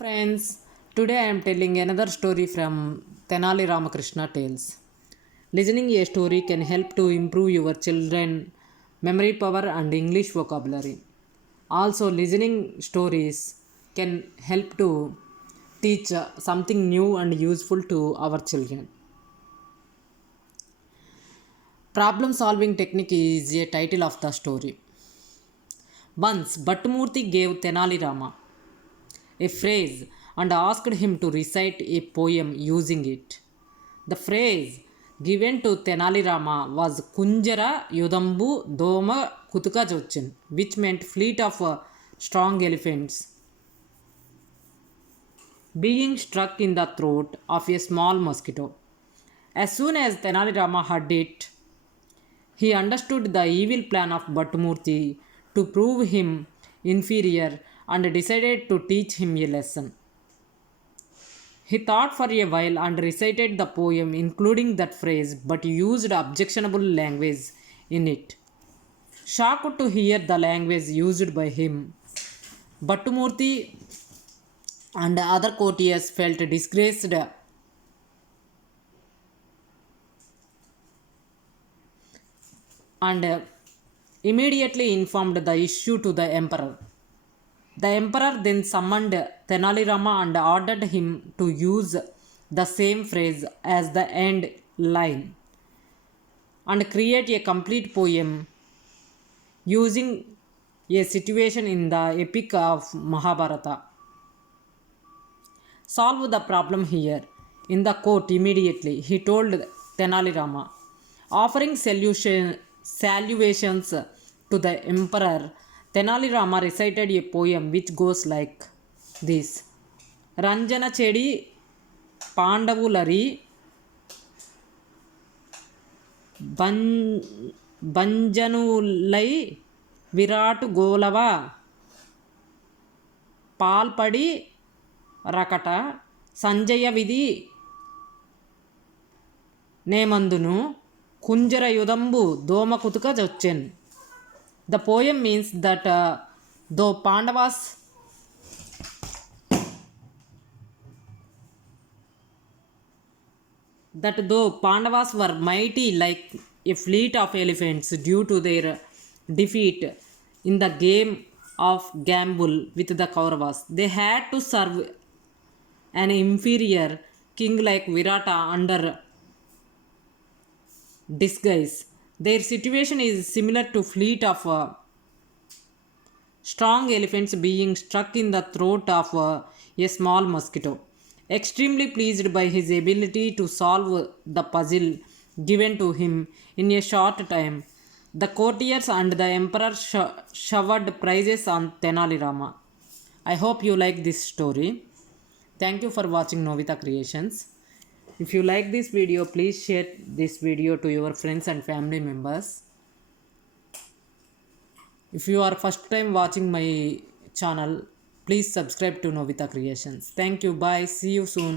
Friends, today I am telling another story from Tenali Ramakrishna Tales. Listening a story can help to improve your children memory power and English vocabulary. Also, listening stories can help to teach something new and useful to our children. Problem solving technique is a title of the story. Once Bhattamurti gave Tenali Rama a phrase and asked him to recite a poem using it. The phrase given to Tenali Rama was Kunjara Yudambu Doma Kutuka Jochin, which meant fleet of strong elephants being struck in the throat of a small mosquito. As soon as Tenali Rama heard it, he understood the evil plan of Bhattamurti to prove him inferior and decided to teach him a lesson. He thought for a while and recited the poem, including that phrase, but used objectionable language in it. Shocked to hear the language used by him, Bhattamurti and other courtiers felt disgraced and immediately informed the issue to the emperor. The emperor then summoned Tenali Rama and ordered him to use the same phrase as the end line and create a complete poem using a situation in the epic of Mahabharata. Solve the problem here. In the court immediately, he told Tenali Rama, offering salutations to the emperor. Tenali Rama recited a poem which goes like this: Ranjana Chedi Pandavulari Banjanulai Virat Golava Palpadi Rakata Sanjaya Vidhi Nemandunu Kunjara Yudambu Doma Kutuka Jochen. The poem means that though Pandavas were mighty like a fleet of elephants due to their defeat in the game of gamble with the Kauravas, they had to serve an inferior king like Virata under disguise. Their situation is similar to fleet of strong elephants being struck in the throat of a small mosquito. Extremely pleased by his ability to solve the puzzle given to him in a short time, the courtiers and the emperor showered prizes on Tenali Rama. I hope you like this story. Thank you for watching Novita Creations. If you like this video, please share this video to your friends and family members. If you are first time watching my channel, please subscribe to Novita Creations. Thank you. Bye. See you soon.